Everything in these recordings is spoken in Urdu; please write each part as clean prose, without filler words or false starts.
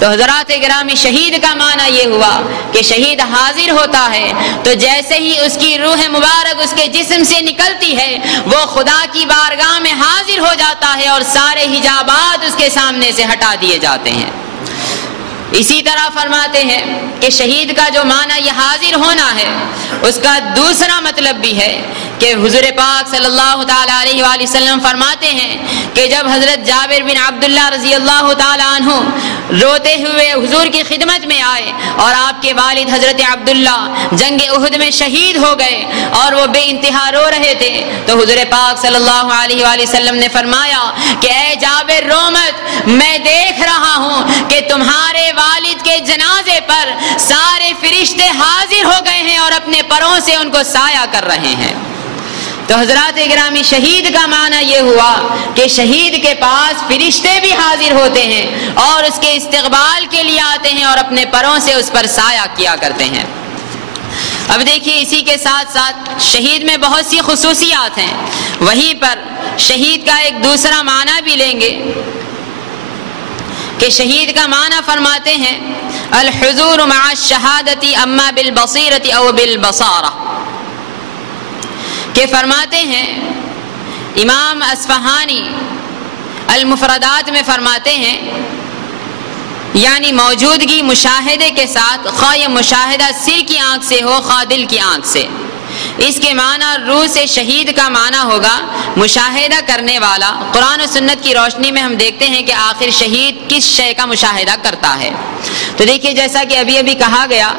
تو حضرات گرامی شہید کا معنی یہ ہوا کہ شہید حاضر ہوتا ہے تو جیسے ہی اس کی روح مبارک اس کے جسم سے نکلتی ہے وہ خدا کی بارگاہ میں حاضر ہو جاتا ہے اور سارے حجابات اس کے سامنے سے ہٹا دیے جاتے ہیں۔ اسی طرح فرماتے ہیں کہ شہید کا جو معنی یہ حاضر ہونا ہے اس کا دوسرا مطلب بھی ہے کہ حضور پاک صلی اللہ تعالیٰ علیہ وآلہ وسلم فرماتے ہیں کہ جب حضرت جابر بن عبداللہ رضی اللہ تعالیٰ عنہ روتے ہوئے حضور کی خدمت میں آئے اور آپ کے والد حضرت عبداللہ جنگ احد میں شہید ہو گئے اور وہ بے انتہا رو رہے تھے تو حضور پاک صلی اللہ علیہ وآلہ وسلم نے فرمایا کہ اے جابر رو مت، میں دیکھ رہا ہوں کہ تمہارے والد کے جنازے پر سارے فرشتے حاضر ہو گئے ہیں اور اپنے پروں سے ان کو سایہ کر رہے ہیں۔ تو حضرات گرامی شہید کا معنی یہ ہوا کہ شہید کے پاس فرشتے بھی حاضر ہوتے ہیں اور اس کے استقبال کے لیے آتے ہیں اور اپنے پروں سے اس پر سایہ کیا کرتے ہیں۔ اب دیکھیے اسی کے ساتھ ساتھ شہید میں بہت سی خصوصیات ہیں، وہیں پر شہید کا ایک دوسرا معنی بھی لیں گے کہ شہید کا معنی فرماتے ہیں الحضور مع الشہادت اما بالبصیرۃ او بالبصارہ، کہ فرماتے ہیں امام اصفہانی المفردات میں فرماتے ہیں یعنی موجودگی مشاہدے کے ساتھ، خواہ یہ مشاہدہ سر کی آنکھ سے ہو خواہ دل کی آنکھ سے۔ اس کے معنی روح سے شہید کا معنی ہوگا مشاہدہ کرنے والا۔ قرآن و سنت کی روشنی میں ہم دیکھتے ہیں کہ آخر شہید کس شے کا مشاہدہ کرتا ہے۔ تو دیکھیے جیسا کہ ابھی کہا گیا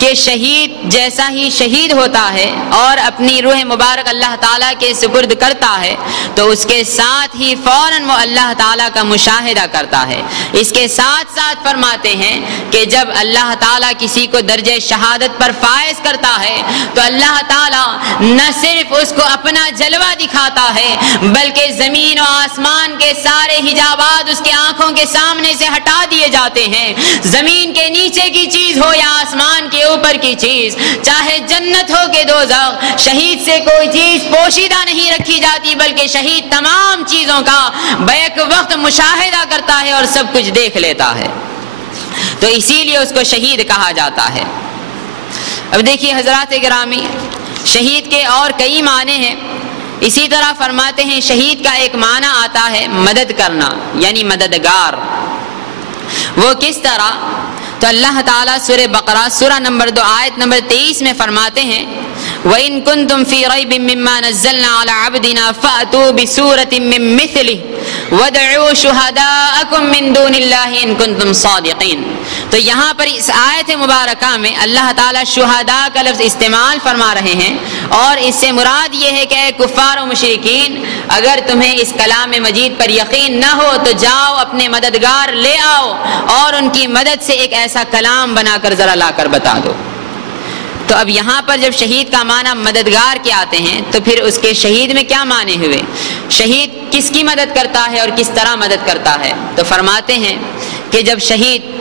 کہ شہید جیسا ہی شہید ہوتا ہے اور اپنی روح مبارک اللہ تعالیٰ کے سپرد کرتا ہے تو اس کے ساتھ ہی فوراً وہ اللہ تعالیٰ کا مشاہدہ کرتا ہے۔ اس کے ساتھ ساتھ فرماتے ہیں کہ جب اللہ تعالیٰ کسی کو درجہ شہادت پر فائز کرتا ہے تو اللہ تعالیٰ نہ صرف اس کو اپنا جلوہ دکھاتا ہے بلکہ زمین و آسمان کے سارے حجابات اس کے آنکھوں کے سامنے سے ہٹا دیے جاتے ہیں۔ زمین کے نیچے کی چیز ہو یا آسمان کے اوپر کی چیز، چاہے جنت ہو کہ دوزخ، شہید سے کوئی چیز پوشیدہ نہیں رکھی جاتی بلکہ شہید تمام چیزوں کا بیک وقت مشاہدہ کرتا ہے اور سب کچھ دیکھ لیتا ہے، تو اسی لیے اس کو شہید کہا جاتا ہے۔ اب دیکھیے حضرات گرامی شہید کے اور کئی معنی ہیں۔ اسی طرح فرماتے ہیں شہید کا ایک معنی آتا ہے مدد کرنا یعنی مددگار۔ وہ کس طرح؟ تو اللہ تعالیٰ سورہ بقرہ سورہ نمبر 2 آیت نمبر 23 میں فرماتے ہیں وَإِن كُنتُمْ فِي رَيْبٍ مِّمَّا نَزَّلْنَا عَلَىٰ عَبْدِنَا فَأْتُوا بِسُورَةٍ مِّن مِّثْلِهِ وَادْعُوا شُهَدَاءَكُم مِّن دُونِ اللَّهِ إِن كُنتُمْ صَادِقِينَ۔ تو یہاں پر اس آیت مبارکہ میں اللہ تعالیٰ شہداء کا لفظ استعمال فرما رہے ہیں اور اس سے مراد یہ ہے کہ اے کفار و مشرکین اگر تمہیں اس کلام مجید پر یقین نہ ہو تو جاؤ اپنے مددگار لے آؤ اور ان کی مدد سے ایک ایسا کلام بنا کر ذرا لا کر بتا دو۔ تو اب یہاں پر جب شہید کا معنی مددگار کے آتے ہیں تو پھر اس کے شہید میں کیا معنی ہوئے؟ شہید کس کی مدد کرتا ہے اور کس طرح مدد کرتا ہے؟ تو فرماتے ہیں کہ جب شہید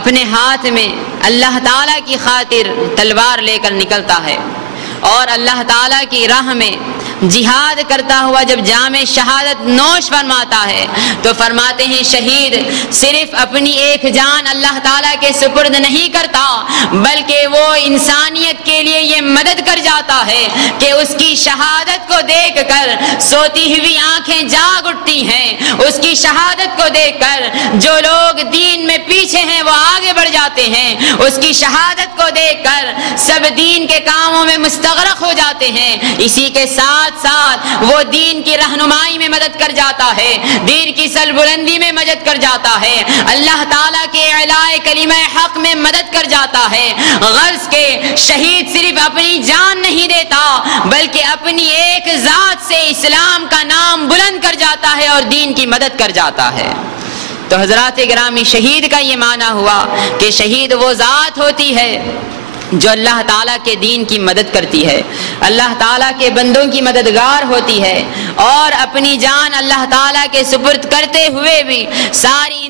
اپنے ہاتھ میں اللہ تعالیٰ کی خاطر تلوار لے کر نکلتا ہے اور اللہ تعالیٰ کی راہ میں جہاد کرتا ہوا جب جام شہادت نوش فرماتا ہے تو فرماتے ہیں شہید صرف اپنی ایک جان اللہ تعالیٰ کے سپرد نہیں کرتا بلکہ وہ انسانیت کے لیے یہ مدد کر جاتا ہے کہ اس کی شہادت کو دیکھ کر سوتی ہوئی آنکھیں جاگ اٹھتی ہیں، اس کی شہادت کو دیکھ کر جو لوگ دین میں پیچھے ہیں وہ آگے بڑھ جاتے ہیں، اس کی شہادت کو دیکھ کر سب دین کے کاموں میں مستغرق ہو جاتے ہیں۔ اسی کے ساتھ وہ دین کی رہنمائی میں مدد کر جاتا ہے، دین کی سربلندی میں مدد کر جاتا ہے، اللہ تعالیٰ کے اعلاء کلمہ حق میں مدد کر جاتا ہے۔ غرض کے شہید صرف اپنی جان نہیں دیتا بلکہ اپنی ایک ذات سے اسلام کا نام بلند کر جاتا ہے اور دین کی مدد کر جاتا ہے۔ تو حضرات گرامی شہید کا یہ معنی ہوا کہ شہید وہ ذات ہوتی ہے جو اللہ تعالیٰ کے دین کی مدد کرتی ہے، اللہ تعالیٰ کے بندوں کی مددگار ہوتی ہے اور اپنی جان اللہ تعالیٰ کے سپرد کرتے ہوئے بھی ساری